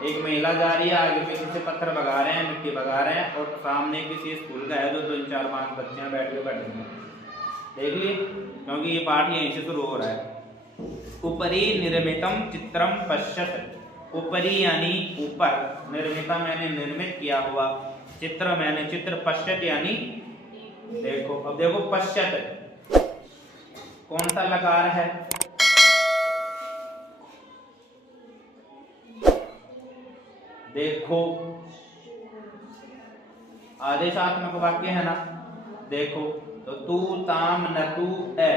एक महिला जा रही है, आगे पीछे से पत्थर भगा रहे हैं, मिट्टी भगा रहे हैं, और सामने किसी स्कूल का है जो 3 4 5 बच्चे बैठ के पढ़ रहे हैं। देख लिए, क्योंकि ये पाठ यहीं से शुरू हो रहा है। उपरि निर्मितम चित्रम पश्यत, उपरि यानी ऊपर, निर्मितम यानी निर्मित किया हुआ, चित्र मैंने चित्र, पश्यत यानी देखो। अब देखो पश्यत कौन सा लकार है? देखो, आदेशात्मक वाक्य है ना। देखो तो तू ताम न तू है,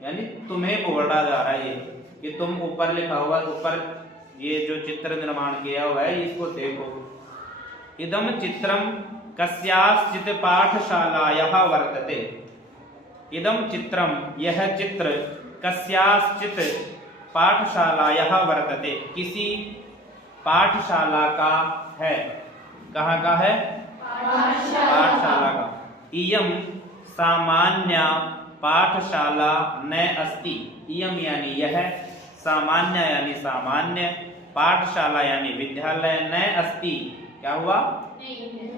यानी तुम्हें बोला जा रहा है ये कि तुम ऊपर लिखा हुआ, ऊपर ये जो चित्र निर्माण किया हुआ है इसको देखो। इदम चित्रम कस्याश्चित पाठशालायाः वर्तते। इदम चित्रम, यह चित्र, कस्याश्चित पाठशालायाः वर्तते, किसी पाठशाला का है। कहाँ का है? पाठशाला का। इयम सामान्य पाठशाला न अस्ति। इयम यानी यह, सामान्य यानी सामान्य, पाठशाला यानी विद्यालय, न अस्ति क्या हुआ?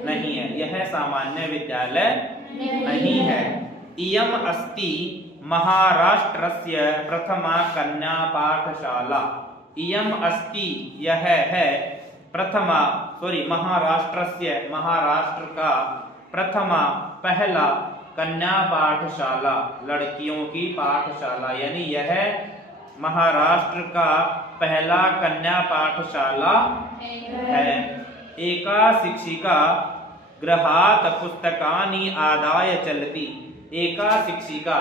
नहीं है, यह सामान्य विद्यालय नहीं है। इयम अस्ति महाराष्ट्रस्य प्रथमा कन्या पाठशाला। इयम अस्ति यह है, प्रथमा महाराष्ट्रस्य, महाराष्ट्र का, प्रथमा पहला, कन्या पाठशाला लड़कियों की पाठशाला, यानी यह महाराष्ट्र का पहला कन्या पाठशाला है। एका शिक्षिका गृहात् पुस्तकानि आदाय चलती। एका शिक्षिका,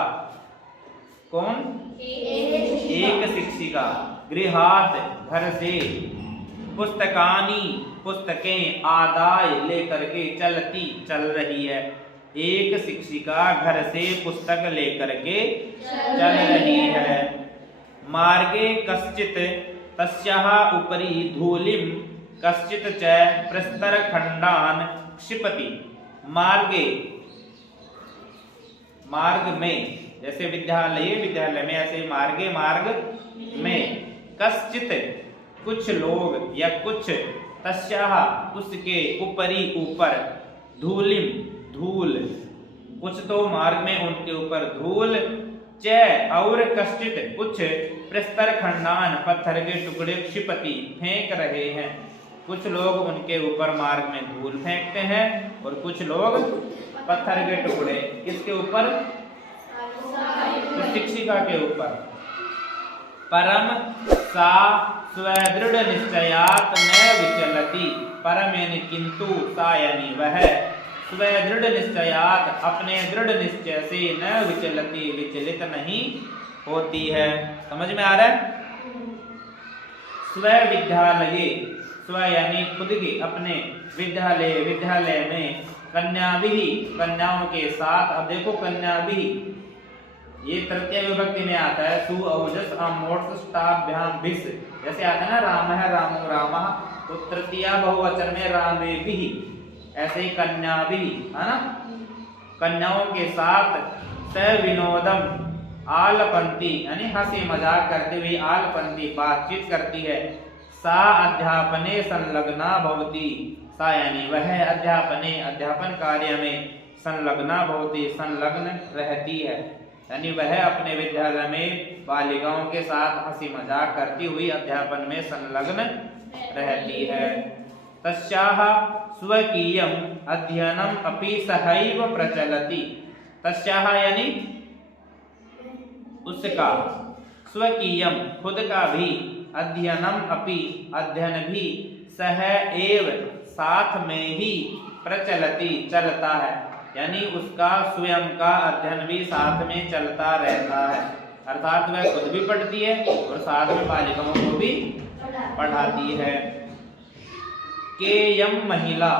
कौन? एक शिक्षिका, गृहात् घर से, पुस्तकानि पुस्तकें, आदाय लेकर के, चलती चल रही है। एक शिक्षिका घर से पुस्तक लेकर के चल रही है। मार्गे कश्चित् तस्याः उपरि धूलिं कश्चित् च प्रस्तरखण्डान् क्षिपति। मार्गे, मार्ग में, जैसे विद्यालय विद्यालय में, ऐसे मार्गे मार्ग में, कश्चित् कुछ लोग या कुछ, तस्याः उसके, उपरि ऊपर, धूलिम धूल, कुछ तो मार्ग में उनके ऊपर धूल, च और कश्चित कुछ, प्रस्तर खंडान पत्थर के टुकड़े, क्षिपति फेंक रहे हैं। कुछ लोग उनके ऊपर मार्ग में धूल फेंकते हैं और कुछ लोग पत्थर के टुकड़े, किसके ऊपर? शिक्षिका के ऊपर। परम सा स्वदृढ़ निश्चयात् न विचलति। परम यानी किंतु, सा यानी वह, स्वदृढ़ निश्चयात् अपने दृढ़ निश्चय से, न विचलति विचलित नहीं होती है। समझ में आ रहा है? स्व विद्यालये, स्व यानी खुद के, अपने, विद्यालय विद्यालय में, कन्याभिः कन्याओं के साथ। अब देखो कन्याभिः ये तृतीय विभक्ति में आता है, सु औजस अमोर्स स्टाभ्याम भिस, जैसे आता है ना राम है रामो रामः, तो तृतीय बहुवचन में रामेभिः, ऐसे ही कन्याभिः, है ना, कन्याओं के साथ। स विनोदम आलपंती यानी हंसी मजाक करते हुए, आलपंती बातचीत करती है। सा अध्यापने संलग्ना भवति। सा यानी वह अध्यापने अध्यापन कार्य में, संलग्ना भवति संलग्न रहती है, यानी वह अपने विद्यालय में बालिकाओं के साथ हंसी मजाक करती हुई अध्यापन में संलग्न रहती है। तस्याः स्वकीयम अध्ययनम अपि सहैव प्रचलति। तस्याः यानी उसका, स्वकीयम खुद का भी, अध्ययनम अपि अध्ययन भी, सह एव साथ में ही, प्रचलति चलता है, यानी उसका स्वयं का अध्ययन भी साथ में चलता रहता है। अर्थात वह खुद भी पढ़ती है और साथ में बालिकाओं को भी पढ़ाती है। केयम महिला,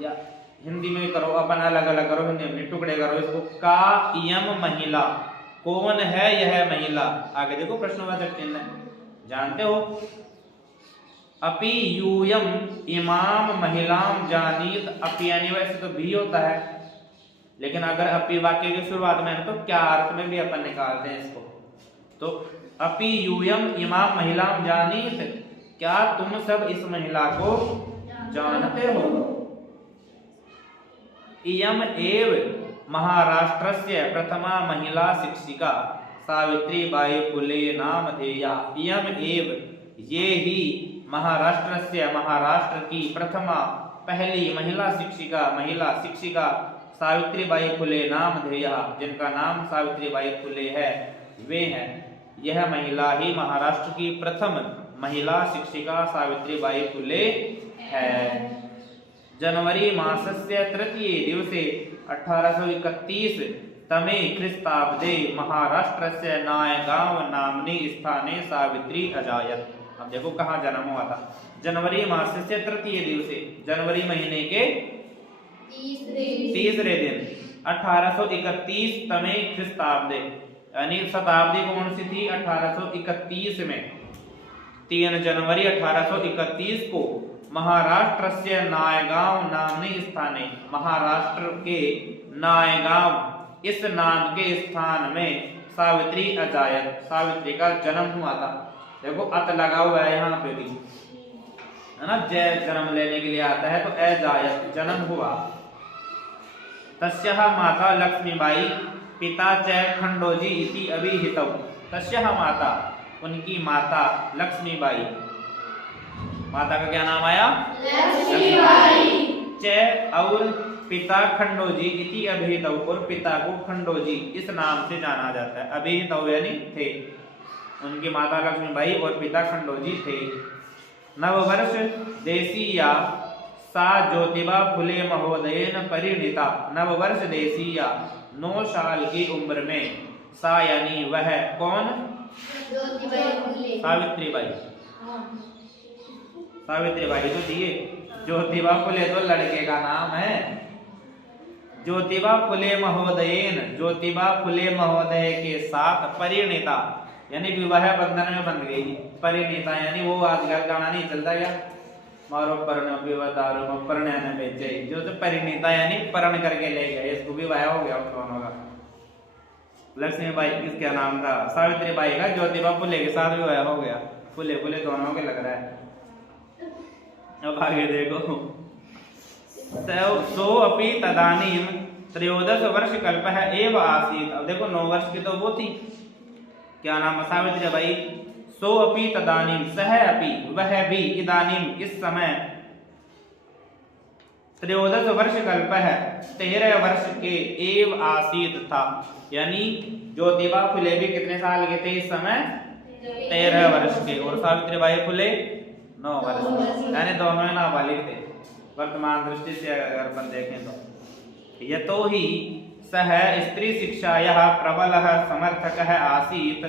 या हिंदी में करो, अपन अलग अलग करो, हिंदी में टुकड़े करो इसको। का यम महिला, कौन है यह महिला? आगे देखो प्रश्नवाचक चिन्ह, जानते हो? अपि यूयम इमाम महिलाम जानीत। अपि यानी वैसे तो भी होता है, लेकिन अगर अपि वाक्य की शुरुआत में है तो क्या अर्थ में भी अपन निकालते हैं इसको। तो अपि यूयम इमाम महिलाम जानीत, क्या तुम सब इस महिला को जानते हो? इयम एव महाराष्ट्रस्य प्रथमा महिला शिक्षिका सावित्रीबाई फुले नामधेया। इयम एव ये ही महाराष्ट्र की प्रथमा पहली महिला शिक्षिका सावित्रीबाई फुले नामधेया, जिनका नाम सावित्रीबाई फुले है, वे हैं। यह महिला ही महाराष्ट्र की प्रथम महिला शिक्षिका सावित्रीबाई फुले है। जनवरी मासस्य तृतीये दिवसे 1831 तमे ख्रीस्ताब्दे महाराष्ट्रस्य नायगांव नाम्नि स्थाने सावित्री अजायत। अब देखो कहाँ जन्म हुआ था। जनवरी मासस्य तृतीय दिवसे, जनवरी महीने के तीसरे दिन 1831 तमे ख्रीस्ताब्दे, यानी शताब्दी कौन सी थी? 1831 में। 3 जनवरी 1831 को महाराष्ट्र से नायगांव नामनी स्थाने, महाराष्ट्र के नायगांव इस नाम के स्थान में सावित्री अजायत, सावित्री का जन्म हुआ था। देखो अत लगा हुआ है यहाँ पे भी, है ना, जय जन्म लेने के लिए आता है तो अजायत जन्म हुआ। तस्याः माता लक्ष्मीबाई पिता च खंडोजी इति अभिहितौ। तस्याः माता, उनकी माता लक्ष्मीबाई, माता का क्या नाम आया? लक्ष्मीबाई। च और पिता खंडोजी इति अभिहितौ, और पिता को खंडोजी इस नाम से जाना जाता है। अभिहितौ यानी थे, उनकी माता लक्ष्मीबाई और पिता खंडोजी थे। नववर्ष देशीया सा ज्योतिबा फुले महोदयेन परिणीता। नववर्ष देशीया 9 साल की उम्र में, सा यानी वह, कौन? सावित्रीबाई। सावित्रीबाई तो दिए, ज्योतिबा फुले तो लड़के का नाम है। ज्योतिबा फुले महोदयेन, ज्योतिबा फुले महोदय के साथ परिणीता यानी विवाह बंधन में बंध गई। परिणीता यानी वो आजकल गाना नहीं चलता क्या, मारो पर्ण विवादारो परिणय बेचे, जो तो परिणीता यानी परण करके ले गए, इसको विवाह हो गया उन दोनों का। लक्ष्मीबाई किसका नाम था? सावित्रीबाई का ज्योतिबा फुले के साथ विवाह हो गया। फुले फुले दोनों के लग रहा है। अब आगे देखो, सो अपि तदानीम 13 वर्ष कल्पः एव आसीत्। अब देखो 9 वर्ष की तो वो थी, क्या नाम है? सावित्रीबाई। सो अपि तदानीम, सह अपि वह भी, इदानीम इस समय, 13 वर्ष कल्पः 13 वर्ष के, एव आसीत था, यानी ज्योतिबा फुले भी कितने साल के थे इस समय? 13 वर्ष के, और सावित्रीबाई फुले 9 वर्ष, यानी दोनों नाबालिग थे वर्तमान दृष्टि से अगर अपन देखें तो। यतो ही सह स्त्री शिक्षायाः प्रबलः समर्थकः आसीत्,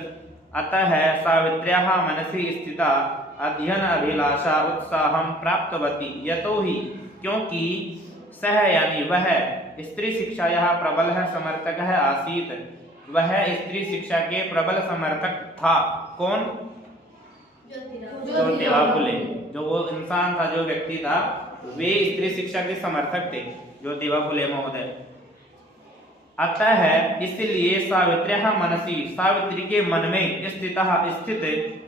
अतः सावित्र्याः मनसि स्थिता अध्ययन अभिलाषा उत्साहं प्राप्तवती। यतो ही, क्योंकि, सह यानी वह, स्त्री शिक्षायाः प्रबलः समर्थकः आसीत्, वह स्त्री शिक्षा के प्रबल समर्थक था। कौन? ज्योतिबा फुले। जो वो इंसान था, जो व्यक्ति था, वे स्त्री शिक्षा के समर्थक थे, ज्योतिबा फुले महोदय। अतः इसलिए सावित्र्याः मनसि, सावित्री के मन में स्थित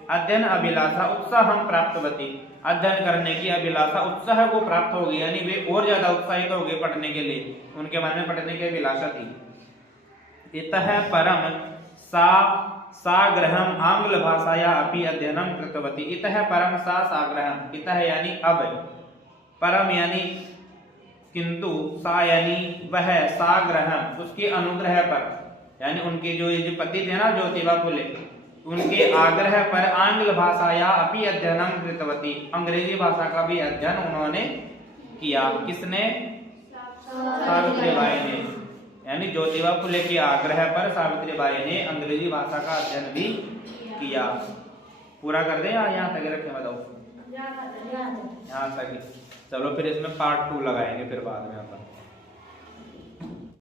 अध्ययन अभिलाषा उत्साहं प्राप्तवती, अध्ययन करने की अभिलाषा, उत्साह को प्राप्त हो गई, यानी वे और ज्यादा उत्साहित हो गए पढ़ने के लिए, उनके मन में पढ़ने की अभिलाषा थी। इतः परम साग्रहम आंग्ल भाषाया अपि अध्ययनम कृतवती। इतः परम साग्रहम, इतः यानी अब, परम यानी किंतु, सा यानी वह, साग्रहम उसके अनुग्रह पर, यानी उनके जो ये पति थे ना ज्योतिबा फुले, उनके आग्रह पर आंग्ल भाषाया अपि अध्ययनम कृतवती, अंग्रेजी भाषा का भी अध्ययन उन्होंने किया। किसने? सावित्रीबाई ने, यानी ज्योतिबा फुले के आग्रह पर सावित्रीबाई ने अंग्रेजी भाषा का अध्ययन भी किया। पूरा कर दे या यहाँ तक रखे? बताओ यहाँ तक। चलो फिर इसमें पार्ट 2 लगाएंगे फिर बाद में।